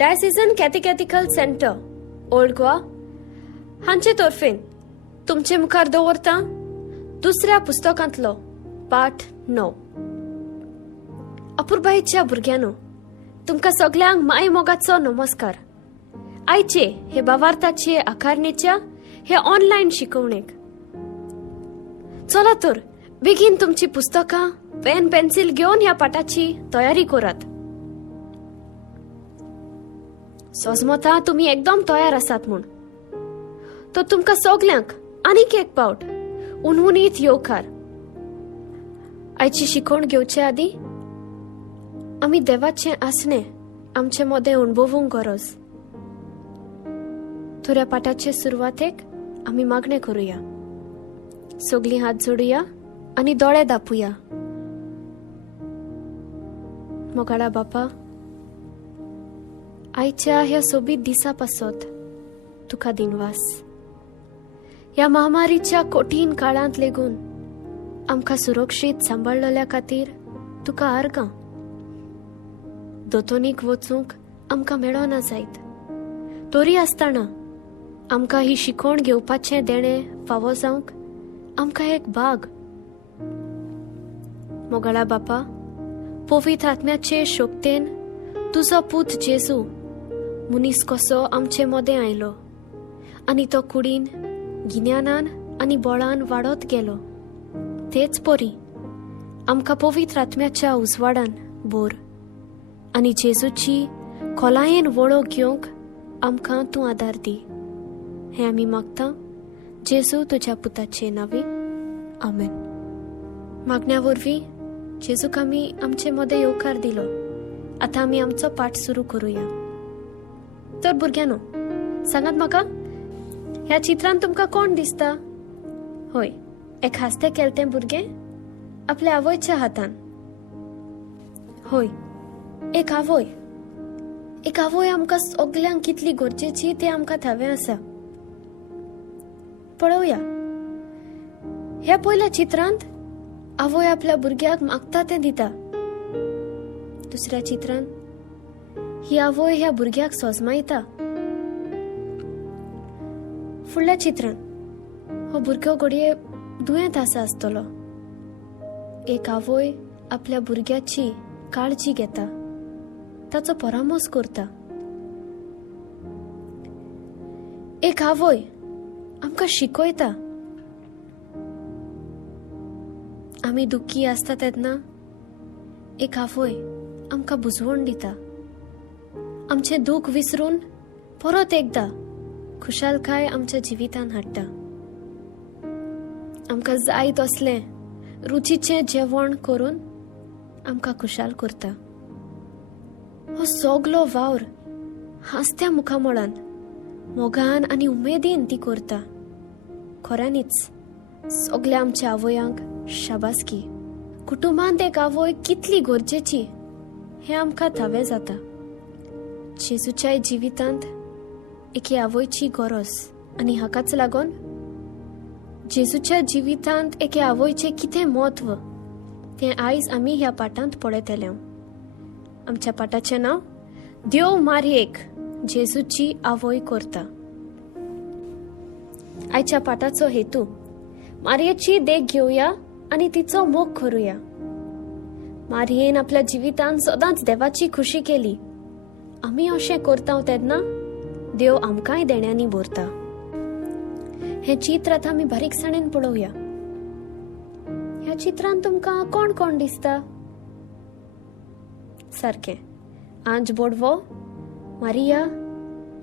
डायसिजन कॅथेकॅथिकल centre old Goa हांचे तर्फेन तुमचे मुखार दवरता दुसऱ्या पुस्तकांतलो पाठ 9. अपुर्बाईच्या भुरग्यानो, तुमकां सगळ्यांक माय मोगाचो नमस्कार. आयचे हे भावार्थाचे आकारणेच्या हे ऑनलायन शिकवणेक चला तर बेगीन तुमची पुस्तकां पेन पेन्सिल घेवन ह्या पाठाची तयारी करात. सोजमोता तुम्ही एकदम तयार आसात म्हूण तो तुमकां सगल्यांक आनीक एक पावट उनवुनीत येवकार. आयची शिकवण घेवचे आदी आमी देवाचें आसणे आमचे मदें अणभवूंक गरज. थोड्या पाठाचे सुरवातेक आमी मागणें करुया. सगळीं हात जोडुया आनी दोळे धापुया. मोगाळा बापा, आयच्या ह्या सोबीत दिसा पासत तुका दिनवास. ह्या महामारीच्या कठीण काळांत लेगून आमकां सुरक्षीत सांबाळलेल्या खातीर तुका आर्गां. दोतोनीक वचूंक आमकां मेळना जायत, तरी आसतना आमकां ही शिकवण घेवपाचें देणें फावो जावंक आमकां एक भाग. मोगाळा बापा, पवित्र आत्म्याचे शोकतेन तुजो पूत जेजू मुनीस कसो आमचे मदें आयलो आनी तो कुडीन गिन्यानान आनी बळान वाडत गेलो. तेच परी आमकां पवित्र आत्म्याच्या उजवाडान बोर आनी जेजूची खोलायेन वळो घेवंक आमकां तूं आदार दी. हें आमी मागता जेजू तुज्या पुताचे नांवी. आमेन. मागण्या वरवीं जेजूक आमी आमचे मदें येवकार दिलो. आतां आमी आमचो पाठ सुरू करुया. तर भुरग्यानो, सांगात म्हाका, ह्या चित्रांत तुमकां कोण दिसता? होय, एक हास्तें केलतें भुरगें आपल्या आवयच्या हातान. होय, एक आवय. एक आवय आमकां सगल्यांक कितली गरजेची तें आमकां ठावें आसा. पळोवया, ह्या पयल्या चित्रांत आवय आपल्या भुरग्याक मागता तें दिता. दुसऱ्या चित्रांत ही आवय ह्या भुरग्याक सोजमायता. फुडल्या चित्रांत हो भुरगो घडये दुयेंत आसा आसतलो. एक आवय आपल्या भुरग्याची काळजी घेता, ताचो परामोस करता. एक आवय आमकां शिकयता. आमी दुखी आसता तेन्ना एक आवय आमकां बुजवण दिता. आमचे दूख विसरून परत एकदा खुशालकाय आमच्या जिवितान हाडटा. आमकां जाय तसलें रुचीचें जेवण करून आमकां खुशाल करता. हो सगलो वावर हांसत्या मुखामळान मोगान आनी उमेदीन ती करता. खऱ्यांनीच सगल्या आमच्या आवयांक शाबासकी. कुटुंबांत एक आवय कितली गरजेची हें आमकां ठावें जाता. जेजूच्या जिवितांत एके आवयची गरज आनी हाकाच लागून जेजूच्या जिवितांत एके आवयचें कितें म्हत्व तें आयज आमी ह्या पाठांत पळयतले. आमच्या पाठाचें नांव देव मारयेक जेजूची आवय करता. आयच्या पाठाचो हेतू मारयेची देख घेवया आनी तिचो मोग करुया. मारयेन आपल्या जिवितांत सदांच देवाची खुशी केली. आमी अशें करता तेन्ना देव आमकांय देण्यांनी भरता. हें चित्र आतां आमी बारीकसाणेन पळोवया. ह्या चित्रांत तुमकां कोण कोण दिसता? सारकें, आंज बोडवो, मारिया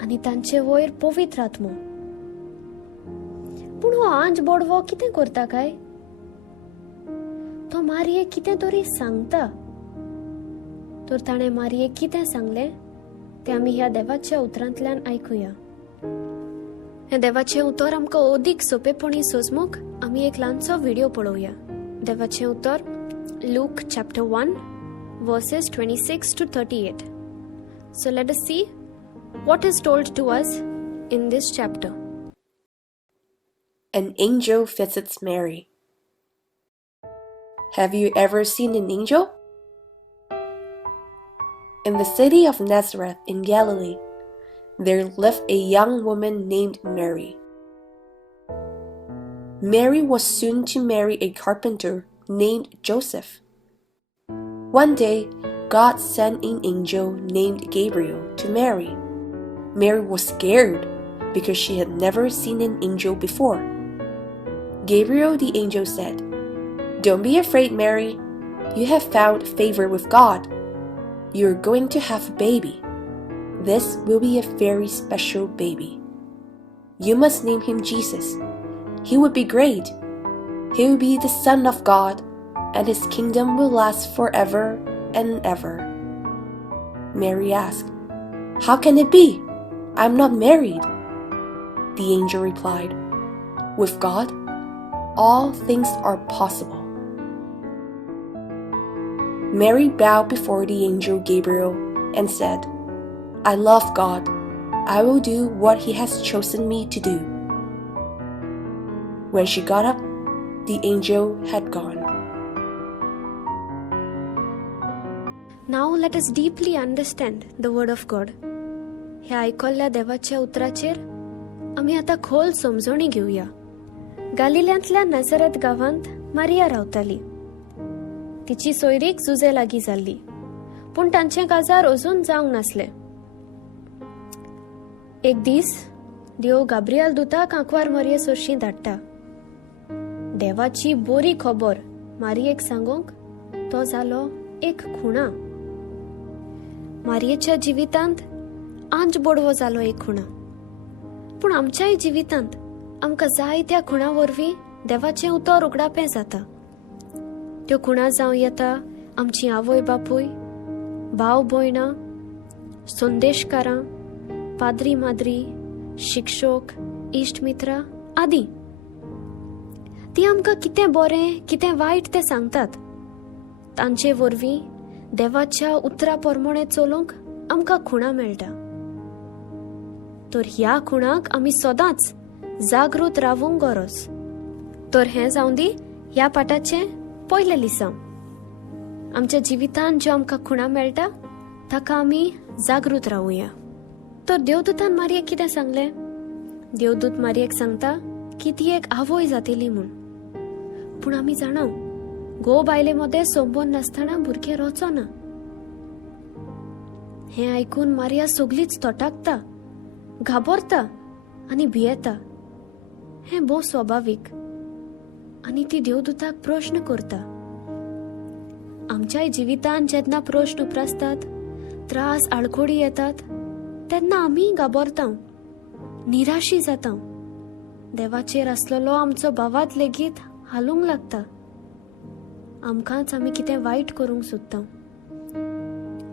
आनी तांचे वयर पवित्र आत्मो. पूण हो आंज बोडवो कितें करता काय? तो मारयेक कितें तरी सांगता. तर ताणें मारयेक कितें सांगलें तें आमी ह्या देवाच्या उतरांतल्यान आयकुया. हें देवाचें उतर आमकां अदीक सोंपेपणी सोजमूक आमी एक ल्हानसो व्हिडिओ पळोवया. देवाचें उतर look chapter 1 verses 26 to 38. So let us see what is told to us in this chapter. An angel visits Mary. Have you ever seen an angel? In the city of Nazareth in Galilee, there lived a young woman named Mary. Mary was soon to marry a carpenter named Joseph. One day, God sent an angel named Gabriel to Mary. Mary was scared because she had never seen an angel before. Gabriel the angel said, "Don't be afraid, Mary. You have found favor with God. You are going to have a baby. This will be a very special baby. You must name him Jesus. He will be great. He will be the Son of God, and his kingdom will last forever and ever." Mary asked, "How can it be? I'm not married." The angel replied, "With God, all things are possible." Mary bowed before the angel Gabriel and said, "I love God. I will do what he has chosen me to do." When she got up, the angel had gone. Now let us deeply understand the word of God. ह्या ऐकल्ल्या देवाच्या उतराचेर आम्ही आता खोल समजणी घेऊया. गालिल्यांतल्या Nazareth गावांत Maria रावताली. तिची सोयरीक जुजे लागीं जाल्ली, पूण तांचे काजार अजून जावंक नासले. एक दीस देव गाब्रियल दुताक आंकवार मारये सोरशी धाडटा. देवाची बरी खबर मारयेक सांगूंक तो जालो एक खुणा. मारयेच्या जिवितांत आंज बोडवो जालो एक खुणा. पूण आमच्याय जिवितांत आमकां जाय त्या खुणा वरवीं देवाचें उतर उगडापें जाता. त्यो खुणा जावं येता आमची आवय बापूय, भाव भयणां, संदेशकारां, पाद्री माद्री, शिक्षक, इश्ट मित्रां आदी. ती आमकां कितें बरें कितें वायट तें सांगतात. तांचे वरवीं देवाच्या उतरा प्रमाणे चलूंक आमकां खुणा मेळटा. तर ह्या खुणाक आमी सदांच जागृत रावूंक गरज. तर हें जावं दी ह्या पाठाचें पयलें लिसांव. आमच्या जिवितांत ज्यो आमकां खुणा मेळटा ताका आमी जागृत रावुया. तर देवदूतान मारयेक कितें सांगलें? देवदूत मारयेक सांगता की ती एक आवय जातली म्हूण. पूण आमी जाणाव घोव बायले मदें सोबून नासतना भुरगें रोचो ना. हें आयकून मारिया सगळीच तोटाकता, घाबरता आनी भियेता. हें भोव स्वाभावीक. आनी ती देवदूताक प्रश्न करता. आमच्याय जिवितांत जेन्ना प्रश्न उप्रासतात, त्रास आडखोडी येतात, तेन्ना आमी घाबरता, निराशी जाता. देवाचेर आसलेलो आमचो भावात लेगीत हालूंक लागता. आमकांच आमी कितें वायट करूंक सोदता.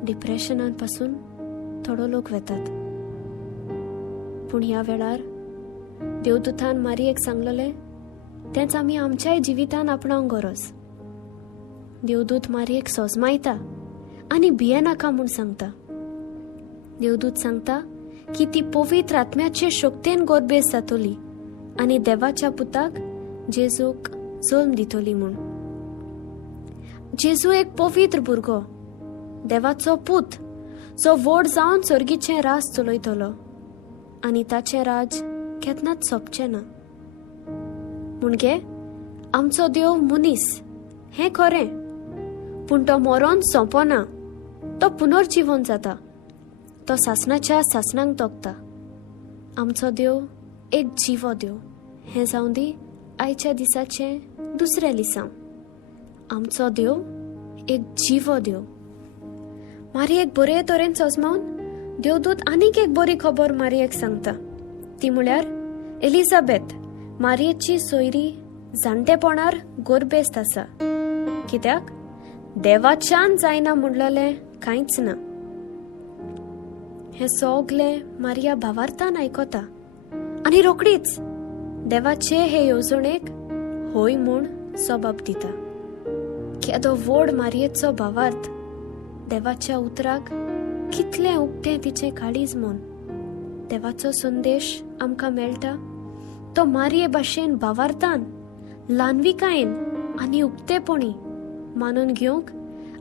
डिप्रेशनान पासून थोडो लोक वेतात. पूण ह्या वेळार देवदूतान मारयेक सांगलेलें तेंच आमी आमच्याय जिवितांत आपणावंक गरज. देवदूत मारयेक सोजमायता आनी भियेनाका म्हूण सांगता. देवदूत सांगता की ती पवित्र आत्म्याचे शक्तीन गर्भेस जातली आनी देवाच्या पुताक जेजूक जल्म दितली म्हूण. जेजू एक पवित्र भुरगो, देवाचो पूत, जो व्हड जावन सर्गीचें राज चलयतलो आनी ताचें राज केन्नाच सोंपचें ना. म्हणजे आमचो देव मनीस हें खरें, पूण तो मरोन सोंपना. तो पुनर्जीवन जाता. तो सासणाच्या सासणांक तोखता. आमचो देव एक जिवो देव. हें जावं दी आयच्या दिसाचें दुसरें लिसांव. आमचो देव एक जिवो देव. मारयेक बरे तरेन सोजमावन देवदूत आनीक एक बरी खबर मारयेक सांगता. ती म्हळ्यार एलिझाबेथ, मारयेची सोयरी, जाणटेपणार गर्भेस्त आसा. कित्याक देवाच्यान जायना म्हणलेलें कांयच ना. हें सगलें मारिया भावार्थान आयकता आनी रोकडीच देवाचे हे येवजणेक होय म्हूण जबाब दिता. केदो व्हड मारयेचो भावार्थ देवाच्या उतराक कितलें उक्तें तिचें काळीज म्हूण. देवाचो संदेश आमकां मेळटा तो मारये भाशेन भावार्थान, ल्हानविकायेन आनी उक्तेपणी मानून घेवंक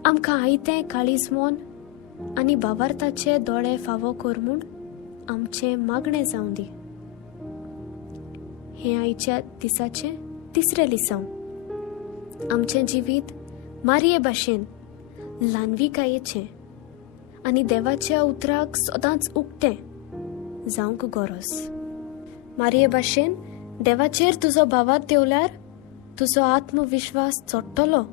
आमकां आयतें काळीज म्हूण आनी भावार्थाचे दोळे फावो कर म्हूण आमचे मागणे जावं दी. हे आईच्या दिसाचे तिसरे लिसांव. आमचें जिवीत मारये भाशेन ल्हानविकायेचें आनी देवाच्या उतराक सदांच उक्तें जावंक गरज. मारये भाशेन देवाचेर तुजो भावार्थ देवल्यार तुजो आत्मविश्वास चडटलो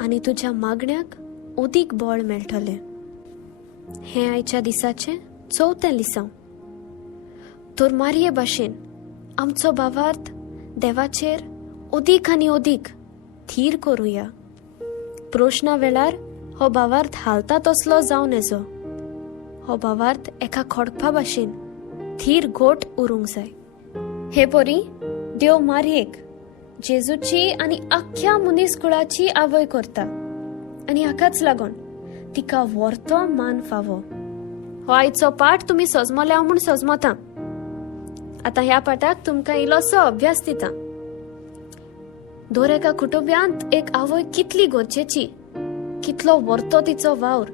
आनी तुज्या मागण्याक ओदीक बळ मेळटलें. हे आयच्या दिसाचें चवथें लिसांव. तर मारये भाशेन आमचो भावार्थ देवाचेर ओदीक आनी ओदीक थीर करुया. प्रश्ना वेळार हो भावार्थ हालता तसलो जावन येजो. हो भावार्थ एका खडपा भाशेन थीर घोट उरूंक जाय. हे परी देव मारयेक जेजूची आनी आख्या मनीसकुळाची आवय करता आनी हाकाच लागून तिका व्हरतो मान फावो. हो आयचो पाठ तुमी सजमल्या म्हूण सजमता. आतां ह्या पाठाक तुमकां इल्लोसो अभ्यास दिता. दर एका कुटुंब्यांत एक आवय कितली गरजेची, कितलो व्हरतो तिचो वावर.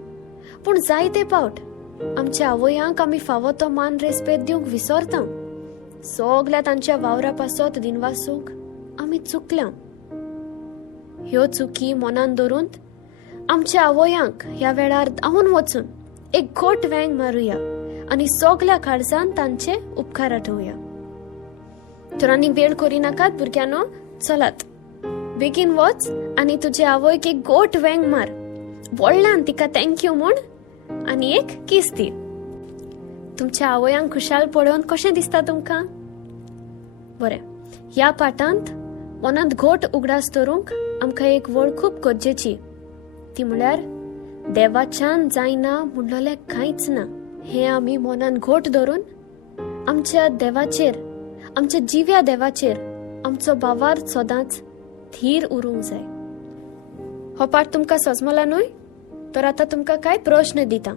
पूण जायते पावट आमच्या आवयांक आमी फावो तो मान रेस्पेद दिवंक विसरता. सगल्या तांच्या वावरा पासत दिनवासूंक आमी चुकल्या. ह्यो चुकी मनान दवरून आमच्या आवयांक ह्या वेळार धांवून वचून एक घोट वेंग मारुया आनी सगल्या काळजान तांचे उपकार आठवया. तर आनी वेळ करिनाकात भुरग्यांनो, चलात बेगीन वच आनी तुजे आवयक एक गोट वेंग मार. व्हडल्यान तिका थँक्यू म्हूण आनी एक किस दी. तुमच्या आवयांक खुशाल पळोवन कशें दिसता तुमकां? बरें, ह्या पाठांत मनांत घोट उगडास दवरूंक आमकां एक वळ खूब गरजेची. ती म्हळ्यार देवाच्यान जायना म्हणलेलें कांयच ना. हें आमी मनान घोट धरून आमच्या देवाचेर, आमच्या जिव्या देवाचेर आमचो भावार्थ सदांच थीर उरूंक जाय. हो पाठ तुमकां सजमला न्हय? तर आतां तुमकां कांय प्रश्न दिता.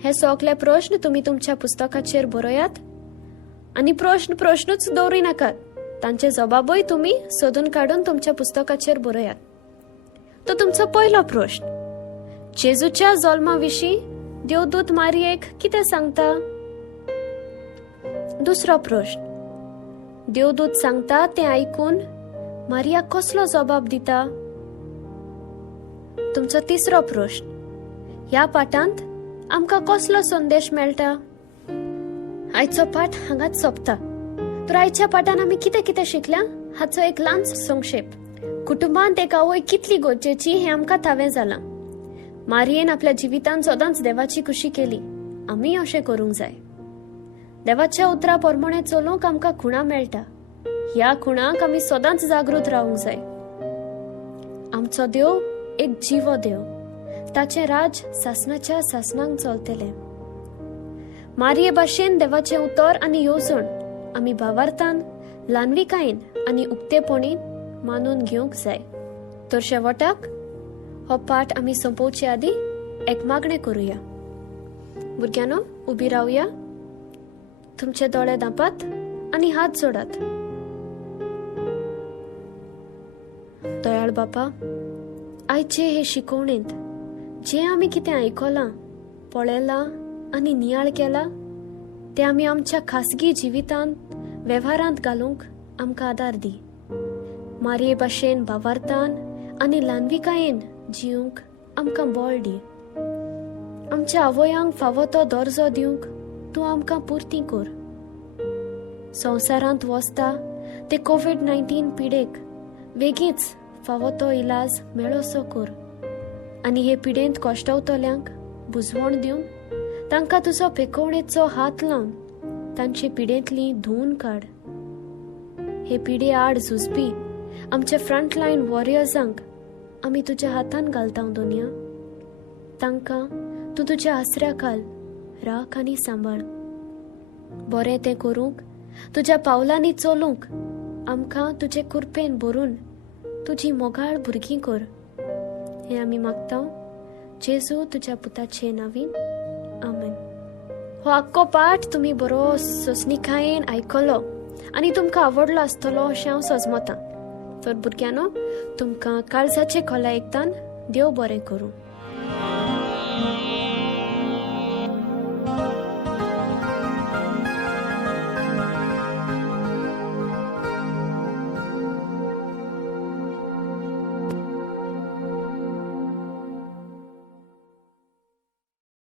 हे सगळे प्रश्न तुमी तुमच्या पुस्तकाचेर बरयात आनी प्रश्नूच दवरी नाकात. तांचे जबाबय तुमी सोदून काडून तुमच्या पुस्तकाचेर बरयात. तो तुमचो पयलो प्रश्न. जेजूच्या जल्मा विशीं देवदूत मारयेक कितें सांगता? दुसरो प्रश्न. देवदूत सांगता तें आयकून मारिया कसलो जबाब दिता? तुमचो तिसरो प्रश्न. ह्या पाठांत आमकां कसलो संदेश मेळटा? आयचो पाठ हांगाच सोंपता. तर आयच्या पाठांत आमी कितें कितें शिकल्या हाचो एक ल्हानसो संक्षेप. कुटुंबांत एक आवय कितली गरजेची हें आमकां थावें जालां. मारयेन आपल्या जिवितांत सदांच देवाची खुशी केली. आमी अशें करूंक जाय. देवाच्या उतरा प्रमाणे चलूंक आमकां खुणा मेळटा. ह्या खुणाक आमी सदांच जागृत रावूंक जाय. आमचो देव एक जिवो देव. ताचें राज सासणाच्या सासणांक चलतलें. मारये भाशेन देवाचें उतर आनी येवजण आमी भावार्थान, ल्हानविकायेन आनी उक्तेपणीन मानून घेवंक जाय. तर शेवटाक हो पाठ आमी संपोवचे आदी एक मागणें करुया. भुरग्यांनो, उबी रावया. तुमचे दोळे धांपात आनी हात जोडात. दयाळ बापा, आयचे हे शिकवणेंत जे आमी कितें आयकलां, पळयलां आनी नियाळ केलां तें आमी आमच्या खासगी जिवितांत, वेव्हारांत घालूंक आमकां आदार दी. मारये भाशेन भावार्थान आनी ल्हानविकायेन जिवंक आमकां बळ दी. आमच्या आवयांक फावो तो दर्जो दिवंक तूं आमकां पुर्ती कर. संवसारांत वसता ते कोविड-19 पिडेक बेगीच फावो तो इलाज मेळोसो कर. आनी हे पिडेंत कश्टवतल्यांक बुजवण दिवन तांकां तुजो पेकवणेचो हात लावन तांचे पिडेंतली धुवन काड. हे पिडे आड झुजपी आमच्या फ्रंटलायन वॉरियर्सांक आमी तुज्या हातान घालता दोनया. तांकां तूं तुज्या आसऱ्या घाल, राख आनी सांबाळ. बरें तें करूंक, तुज्या पावलांनी चलूंक आमकां तुजे कुरपेन भरून तुजी मोगाळ भुरगीं कर. हें आमी मागता जेजू तुज्या पुताचे नांवीन. आमेन. हो आख्खो पाठ तुमी बरो सोसणीकायेन आयकलो आनी तुमकां आवडलो आसतलो अशें हांव सजमतां. तर भुरग्यांनो, तुमकां काळजाचे खोला एकतान देव बरें करूं.